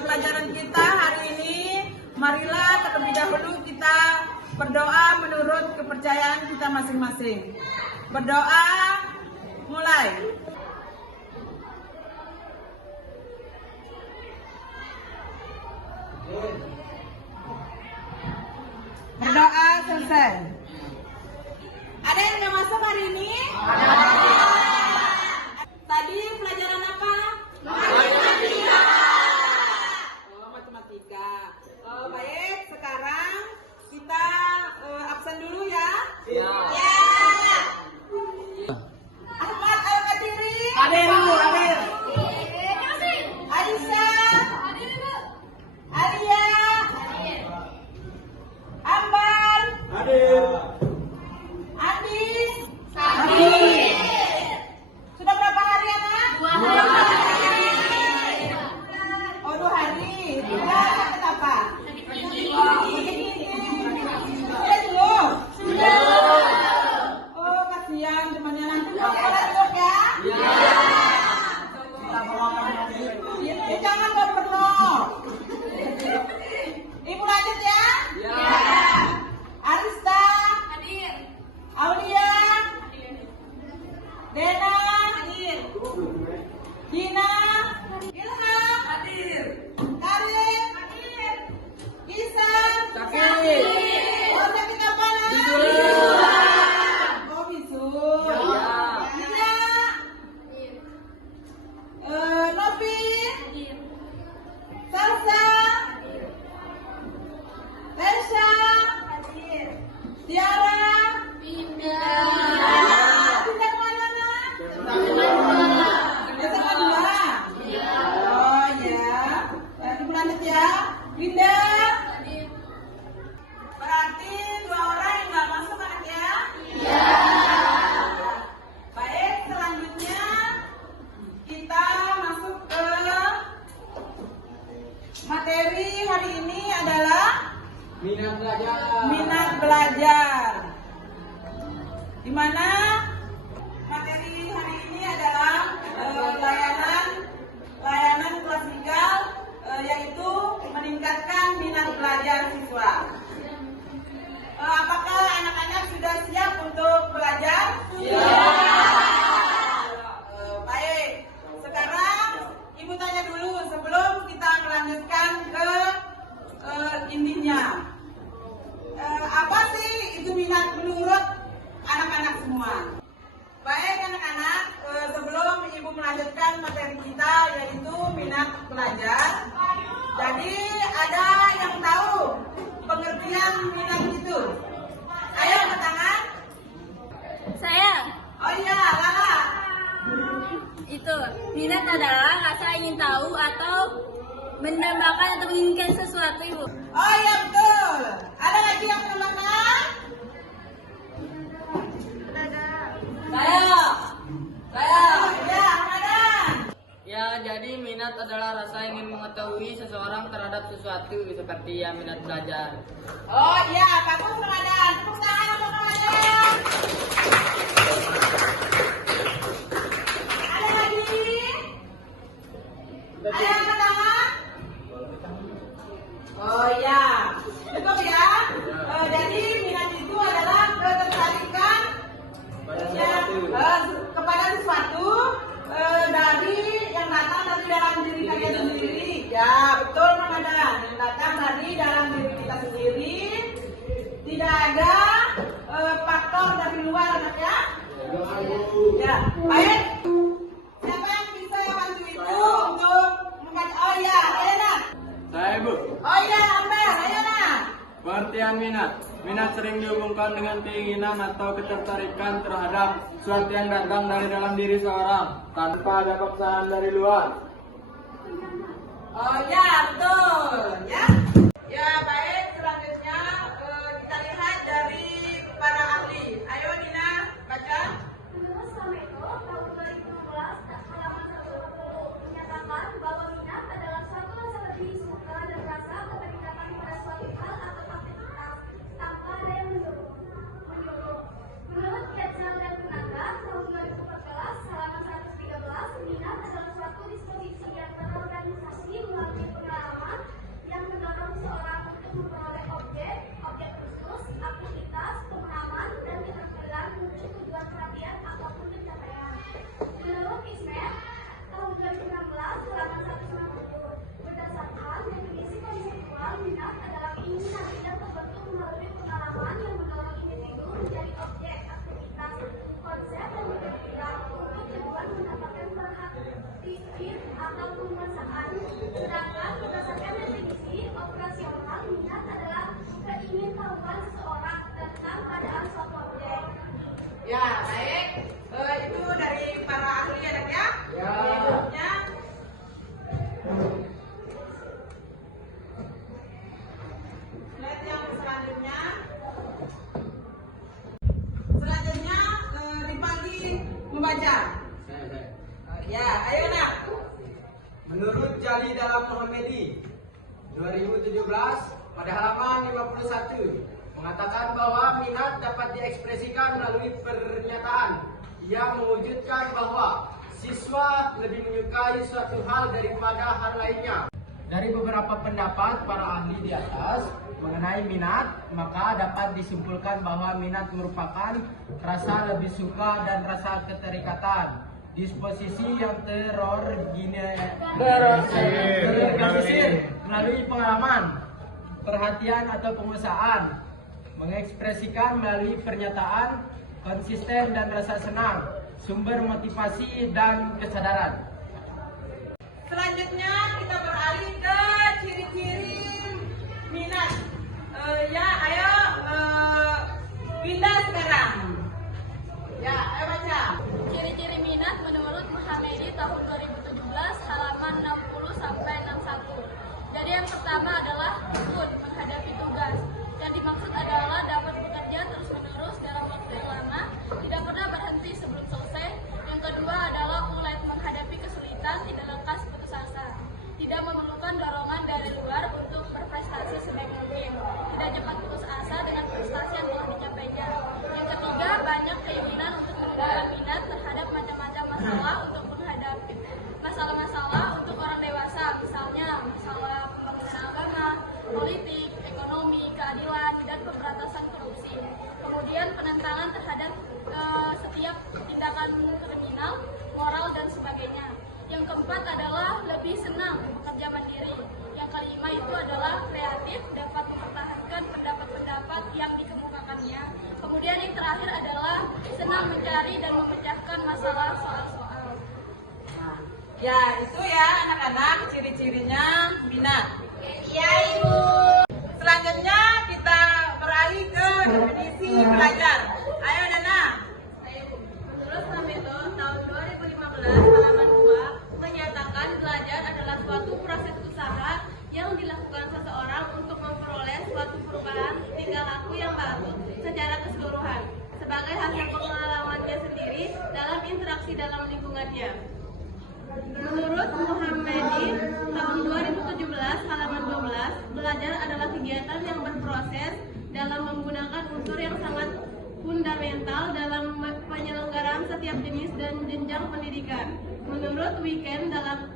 pelajaran kita hari ini. Marilah terlebih dahulu kita berdoa menurut kepercayaan kita masing-masing. Berdoa, mulai. Berdoa selesai. Ada yang nggak masuk hari ini? Tadi pelajaran apa? Matematika. Oh, matematika. Oh, baik. Sekarang kita absen dulu ya. Ya. Ahmad Al-Qadiri. Hadir dulu, hadir. Aisyah. Alia. Ambar. Hadir. Adi. Hadir. Sudah berapa hari anak? 2 hari. Oh, 2 hari. Sudah sakit apa? Sudah dulu? Oh, kasihan temannya, nanti mau sekolah dulu ya? Ya, jangan berpenuh. Ibu lanjut ya? Arista. Hadir. Aulia. Hadir. Dena. Hadir. Gina. Ilham. Hadir. Karim. Hadir. Isan. Sakit. Oh, sakit apa nak? Bisul. Oh, bisul. Ya. Ida. Novi. Salsa. Lesha. Tiara. Pindah kemana nak? Pindah sama dua. Oh ya. Ibu lanjut ya. Pindah. Berarti 2 orang yang nggak masuk anak ya? Iya. Baik, selanjutnya kita masuk ke materi hari ini adalah Minat belajar. minat belajar. Di mana materi hari ini adalah layanan klasikal, yaitu meningkatkan minat belajar siswa. Apakah anak-anak sudah siap untuk belajar? Baik. Sekarang Ibu tanya dulu sebelum kita melanjutkan ke intinya. Apa sih itu minat menurut anak-anak semua? Baik anak-anak, sebelum Ibu melanjutkan materi kita yaitu minat belajar. Jadi ada yang tahu pengertian minat itu? Ayo angkat tangan. Saya. Oh iya, Lala. Itu minat adalah rasa ingin tahu atau mendambakan atau menginginkan sesuatu, Ibu. Oh iya betul. Ada lagi yang menambahkan? Saya. Ya, Ramadan. Ya, jadi minat adalah rasa ingin mengetahui seseorang terhadap sesuatu seperti ya minat belajar. Oh iya, bagus Ramadan. Tepuk tangan untuk Ramadan. Ada lagi? Ayo angkat tangan. Oh iya, cukup ya. Jadi minat itu adalah ketertarikan kepada sesuatu dari yang datang dari dalam diri kalian sendiri. Ya betul Ramadan, yang datang dari dalam diri kita sendiri. Tidak ada faktor dari luar, anak ya. Ya, baik. Siapa yang bisa bantu itu untuk membaca? Oh iya, Ayana. Saya Bu. Oh iya, Amber, Ayana. Pengertian minat. Minat sering dihubungkan dengan keinginan atau ketertarikan terhadap sesuatu yang datang dari dalam diri seorang tanpa ada paksaan dari luar. Oh ya, betul. Ya. Ya, baik. Selanjutnya kita lihat dari para ahli. Ayo Nina, baca. Menurut Samedo, tahun 2016, halaman 1 menyatakan bahwa minat adalah suatu rasa lebih suka dan rasa keterikatan pada suatu hal atau aktivitas tanpa ada yang menyuruh. Menurut Quetzal dan Punaka, tahun 2014, halaman 113, minat adalah suatu disposisi yang terorganisasi melalui pengalaman Ya, ayo nak. Menurut Jali dalam Muhammadi 2017 pada halaman 51 mengatakan bahwa minat dapat diekspresikan melalui pernyataan yang mewujudkan bahwa siswa lebih menyukai suatu hal daripada hal lainnya. Dari beberapa pendapat para ahli di atas mengenai minat, maka dapat disimpulkan bahwa minat merupakan rasa lebih suka dan rasa keterikatan, disposisi yang terorganisir melalui pengalaman, perhatian atau pengusahaan, mengekspresikan melalui pernyataan, konsisten dan rasa senang, sumber motivasi dan kesadaran. Selanjutnya kita beralih ke ciri-ciri minat. Ya, ayo pindah sekarang. Ya, ayo baca. Ciri-ciri minat menurut Muhammadi tahun 2017 halaman 60 sampai 61. Jadi yang pertama adalah tekun menghadapi tugas. Yang dimaksud adalah dapat bekerja terus-menerus dalam waktu yang lama, tidak pernah berhenti sebelum selesai. Yang kedua adalah polite menghadapi kesulitan, tidak lekas putus asa. Tidak memerlukan dorongan dari luar untuk berprestasi sebaik mungkin. Tidak cepat putus asa dengan prestasi yang telah dicampainya. Yang ketiga, banyak keinginan untuk mengembangkan minat terhadap macam-macam masalah untuk menghadapi masalah-masalah untuk orang dewasa, misalnya masalah pembangunan agama, politik, ekonomi, keadilan, dan pemberantasan korupsi. Kemudian penentangan terhadap setiap tindakan kriminal, moral, dan sebagainya. Yang keempat adalah lebih senang bekerja mandiri. Yang kelima itu adalah kreatif, dapat mempertahankan pendapat-pendapat yang dikemukakannya. Kemudian yang terakhir adalah senang mencari dan memecahkan masalah soal-soal. Ya, itu ya anak-anak ciri-cirinya minat. Iya, Ibu. Selanjutnya kita beralih ke definisi belajar. Ayo Nana. Menurut Rameto tahun 2015 halaman 2 menyatakan belajar adalah suatu proses usaha yang dilakukan seseorang untuk memperoleh suatu perubahan tingkah laku yang baru secara keseluruhan sebagai hasil pengalamannya sendiri dalam interaksi dalam lingkungannya. Menurut Muhammadi tahun 2017 halaman 12, belajar adalah kegiatan yang berproses dalam menggunakan unsur yang sangat fundamental dalam penyelenggaraan setiap jenis dan jenjang pendidikan. Menurut Weekend dalam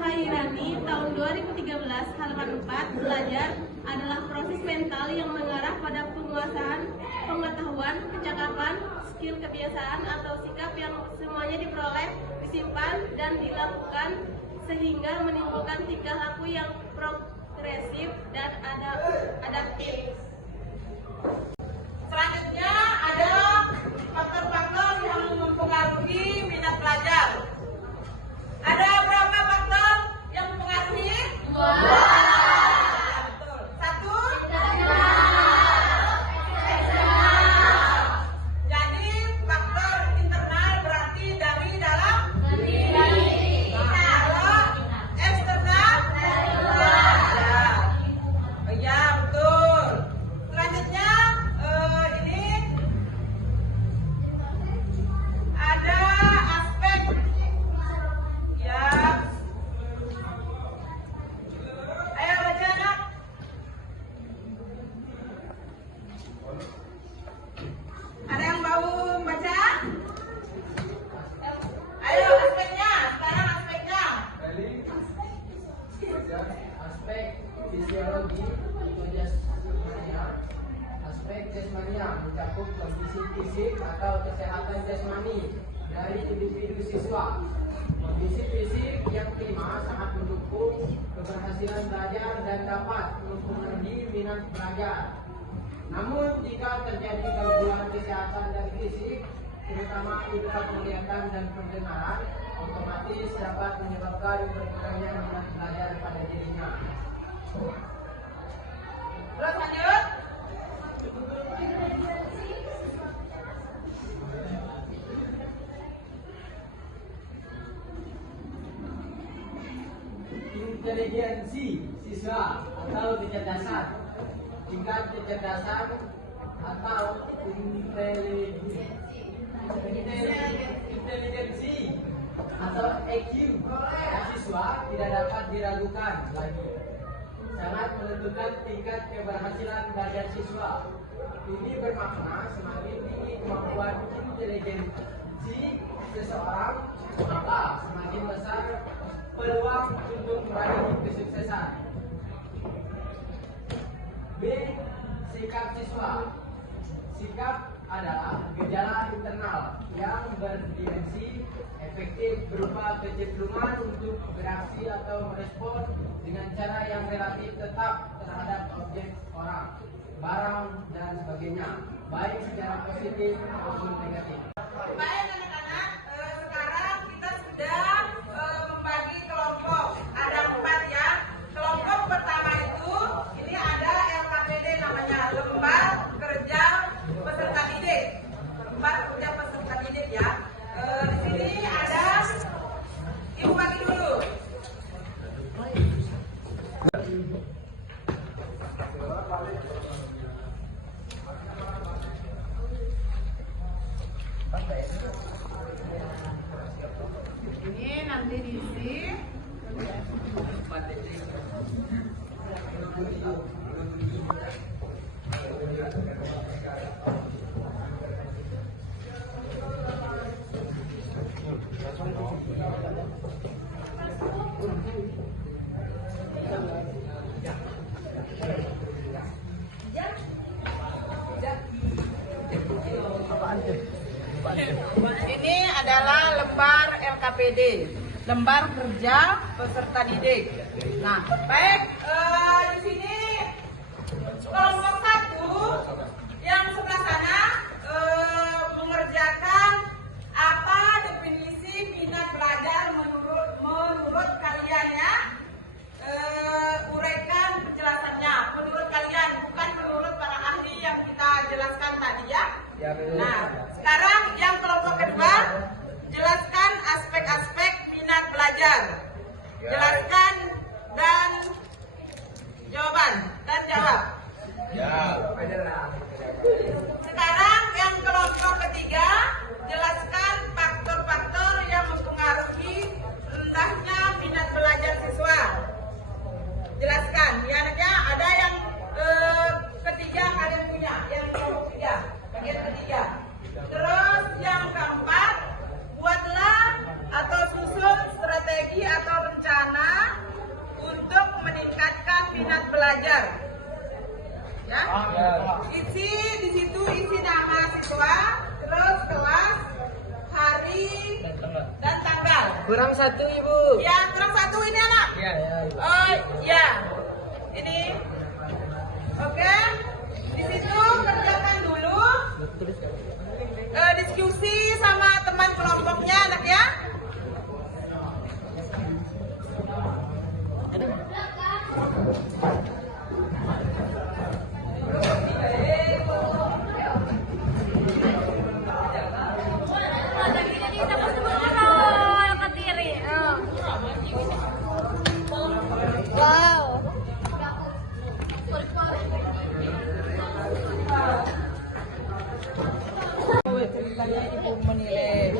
Hairani tahun 2013 halaman 4, belajar adalah proses mental yang mengarah pada penguasaan pengetahuan, kecakapan, skill, kebiasaan atau sikap yang semuanya diperoleh, disimpan, dan dilakukan sehingga menimbulkan tingkah laku yang progresif dan adaptif. Selanjutnya ada faktor-faktor yang mempengaruhi minat belajar. Ada berapa faktor yang mempengaruhi? Dua. Betul. Satu. Jadi faktor internal berarti dari dalam diri. Kalau eksternal dari luar. Ya, betul. Selanjutnya ini ada aspek ya. Ayo baca anak. Ada yang mau baca? Ayo aspeknya. Sekarang aspeknya. Aspek fisiologi atau jasmania. Aspek jasmania mencakup kondisi fisik atau kesehatan jasmani dari individu siswa. Kondisi fisik yang prima sangat mendukung keberhasilan belajar dan dapat mempengaruhi minat belajar. Namun jika terjadi gangguan kesehatan dan fisik, terutama indera penglihatan dan pendengaran, otomatis dapat menyebabkan berkurangnya minat belajar pada dirinya. Terus lanjut. Inteligensi siswa atau kecerdasan. Tingkat kecerdasan atau inteligensi atau EQ siswa tidak dapat diragukan lagi. Sangat menentukan tingkat keberhasilan belajar siswa. Ini bermakna semakin tinggi kemampuan intelijensi seseorang, maka semakin besar peluang untuk meraih kesuksesan. B. Sikap siswa. Sikap adalah gejala internal yang berdimensi efektif berupa kecenderungan untuk beraksi atau merespon dengan cara yang relatif tetap terhadap objek, orang, barang, dan sebagainya, baik secara positif maupun negatif. Baik anak-anak, sekarang kita sudah membagi kelompok. Ada 4 ya. Kelompok pertama itu, ini ada LKPD namanya, Lembar Kerja Peserta Didik. Lembar Kerja Peserta Didik ya. Di sini ada, Ibu bagi dulu. Ini nanti diisi. Ini adalah lembar LKPD, lembar kerja peserta didik. Nah, baik, di sini kelompok 1 yang sebelah sana mengerjakan apa definisi minat belajar menurut kalian ya. Uraikan penjelasannya menurut kalian, bukan menurut para ahli yang kita jelaskan tadi ya. Nah, sekarang yang kelompok kedua, jelaskan aspek-aspek minat belajar. Jelaskan dan jawaban dan jawab. Sekarang yang kelompok ketiga, jelaskan faktor-faktor yang mempengaruhi rendahnya minat belajar siswa. Jelaskan, ya anaknya, ada yang ketiga kalian punya, yang kelompok 3, bagian ketiga. Terus yang keempat, buatlah atau susun strategi atau rencana untuk meningkatkan minat belajar. Ya, isi di situ isi nama siswa, terus kelas, hari, dan tanggal. Kurang 1 Ibu. Ya, kurang 1 ini anak. Oh ya, ini. Oke, di situ kerjakan dulu. Diskusi sama teman kelompoknya anak ya. Ceritanya ibu menilai.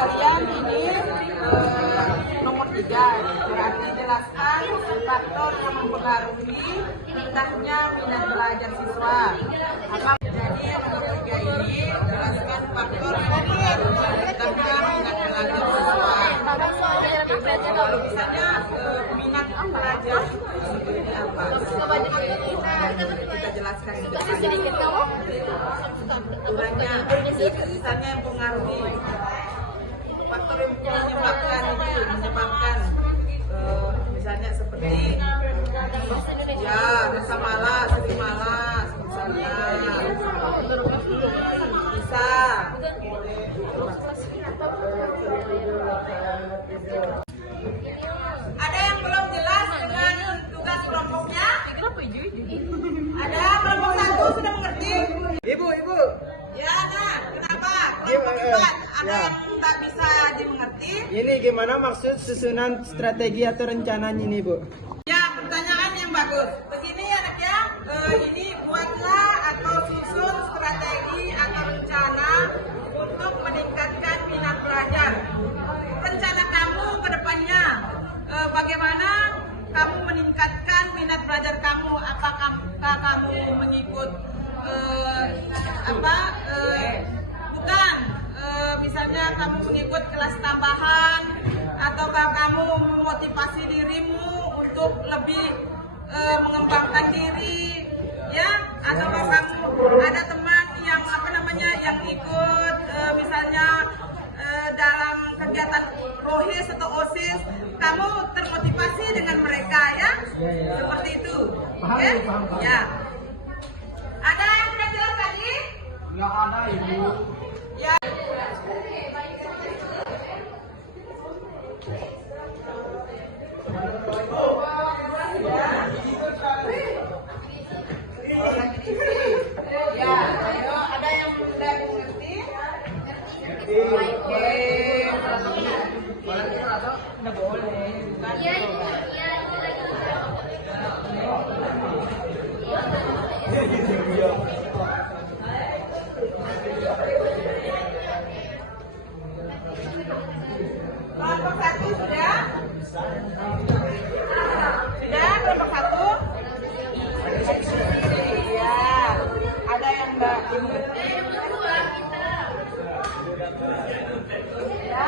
Kalian ini nomor 3, berarti jelaskan faktor yang mempengaruhi rendahnya minat belajar siswa. Apa jadi yang nomor 3 ini jelaskan faktor yang mempengaruhi rendahnya minat belajar siswa. Kalau misalnya minat belajar sebetulnya apa? Kita jelaskan sedikit kamu. Kurangnya, misalnya yang mempengaruhi faktor yang menyebabkan misalnya seperti ya rasa malas, sedih malas misalnya bisa. Ada yang belum jelas dengan tugas kelompoknya? Ada kelompok 1 sudah mengerti? Ibu. Ya, nah, kenapa? Gimana? Kelompok 4 ada yang tak bisa dimengerti? Ini gimana maksud susunan strategi atau rencananya ini, Bu? Ya, pertanyaan yang bagus. Begini ya, Nak ya. Ini buatlah atau susun strategi atau rencana untuk meningkatkan minat belajar. Rencana kamu ke depannya, bagaimana kamu meningkatkan minat belajar kamu? Apakah kamu mengikut bukan, misalnya kamu mengikut kelas tambahan, ataukah kamu memotivasi dirimu untuk lebih mengembangkan diri, ya? Ataukah kamu ada teman yang yang ikut misalnya dalam kegiatan rohis atau osis, kamu termotivasi dengan mereka, ya? Seperti itu. Oke? Ya. Ada yang sudah jelas tadi? Nggak ada, Ibu. Ya. Ya, ayo, ada yang sudah mengerti? Oke. Nggak boleh. Iya, Ibu. Iya, itu lagi. Kelompok 1 sudah? Sudah kelompok 1? Iya. Ada yang nggak dimengerti? Ya.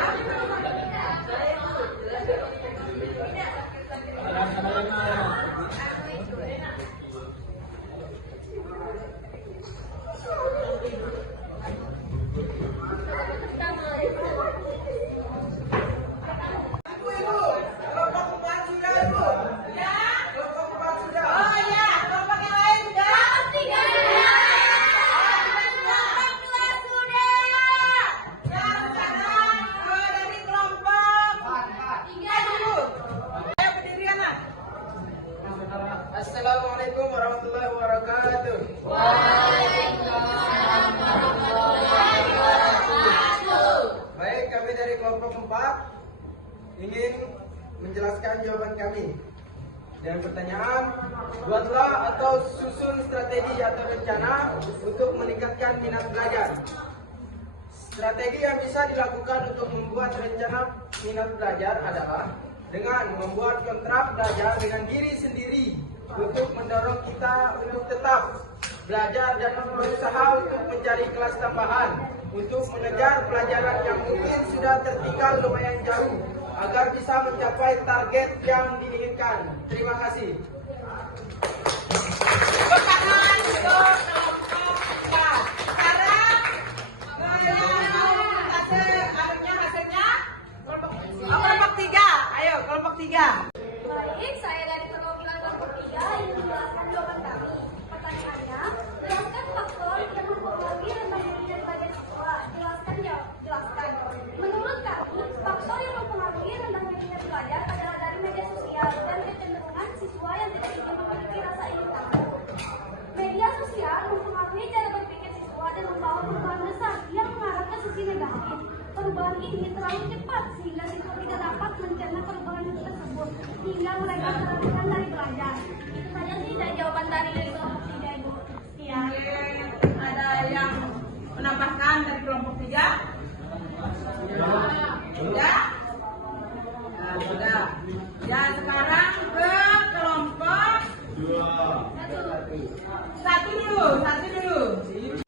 Ibu, kelompok 4 sudah, Ibu? Ya. Kelompok 4 sudah. Oh ya, kelompok yang lain sudah? Ya, sekarang dari kelompok 3 dulu. Ayo berdiri, anak. Assalamualaikum warahmatullahi wabarakatuh. Baik, kami dari kelompok 4 ingin menjelaskan jawaban kami. Dan pertanyaan, buatlah atau susun strategi atau rencana untuk meningkatkan minat belajar. Strategi yang bisa dilakukan untuk membuat rencana minat belajar adalah dengan membuat kontrak belajar dengan diri sendiri untuk mendorong kita untuk tetap belajar dan berusaha untuk mencari kelas tambahan untuk mengejar pelajaran yang mungkin sudah tertinggal lumayan jauh agar bisa mencapai target yang diinginkan. Terima kasih. Tepuk tangan untuk kelompok 4. Sekarang hasilnya kelompok 3. Ayo kelompok 3. Baik, saya dari perwakilan kelompok 3 ingin menjelaskan jawaban kami. Pertanyaannya, jelaskan faktor yang mempengaruhi rendahnya minat belajar siswa. Jelaskan. Menurut kami, faktor yang mempengaruhi rendahnya minat belajar adalah dari media sosial dan kecenderungan siswa yang tidak ingin memiliki rasa ingin tahu. Media sosial mempengaruhi cara berpikir siswa dan membawa perubahan besar yang mengarah ke sisi negatif. Perubahan ini terlalu cepat sehingga siswa tidak dapat mencerna perubahan tersebut hingga mereka teralihkan dari belajar. Itu saja sih dari jawaban dari kelompok 3, Ibu. Iya. Oke, ada yang menambahkan dari kelompok 3? Sudah? Nah, sudah. Ya, sekarang ke kelompok 1 dulu.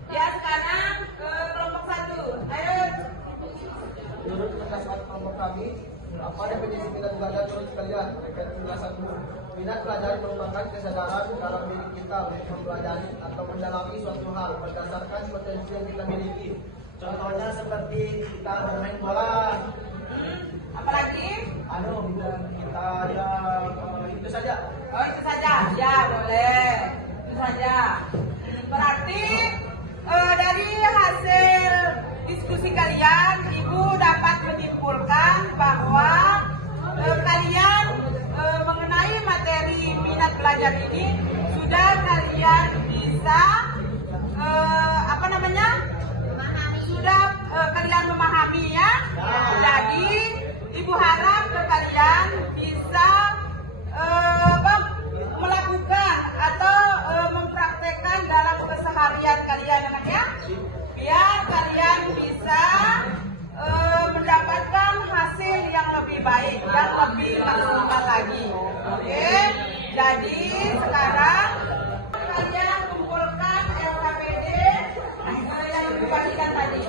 Ya, sekarang ke kelompok 1. Ayo. Menurut penjelasan kelompok kami, apa definisi minat belajar menurut kalian? Terkait penjelasanmu, minat belajar merupakan kesadaran dalam diri kita untuk mempelajari atau mendalami suatu hal berdasarkan potensi yang kita miliki. Contohnya seperti kita bermain bola. Apalagi? Kita ya itu saja. Oh, itu saja. Ya, boleh. Itu saja. Berarti dari hasil diskusi kalian, Ibu dapat menyimpulkan bahwa kalian mengenai materi minat belajar ini sudah kalian bisa sudah kalian memahami ya. Jadi Ibu harap kalian bisa melakukan atau mempraktekkan dalam keseharian kalian anak ya, biar kalian bisa mendapatkan hasil yang lebih baik, yang lebih maksimal lagi. Oke, jadi sekarang kalian kumpulkan LKPD yang dibagikan tadi.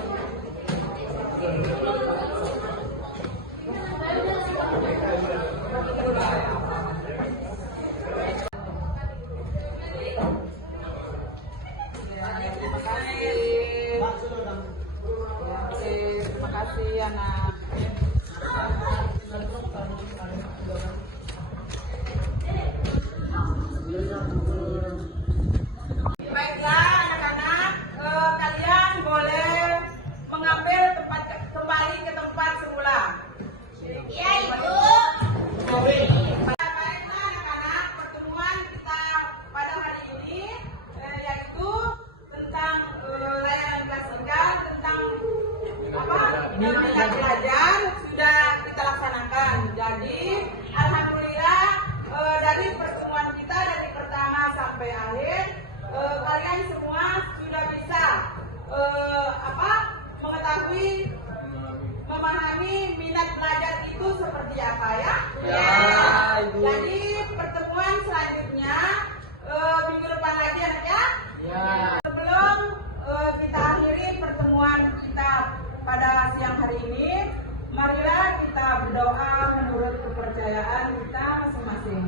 Terima kasih anak. Baiklah anak-anak, kalian boleh mengambil kembali ke tempat semula. Iya Ibu. Baiklah anak-anak, pertemuan kita pada hari ini yaitu tentang layanan kelas tinggal, tentang minat belajar sudah kita laksanakan. Jadi alhamdulillah dari pertemuan kita dari pertama sampai akhir kalian semua sudah bisa mengetahui, memahami minat belajar itu seperti apa ya. Ibu. Jadi pertemuan selanjutnya minggu depan lagi anak ya. Sebelum kita akhiri pertemuan kita pada siang hari ini, marilah kita berdoa menurut kepercayaan kita masing-masing.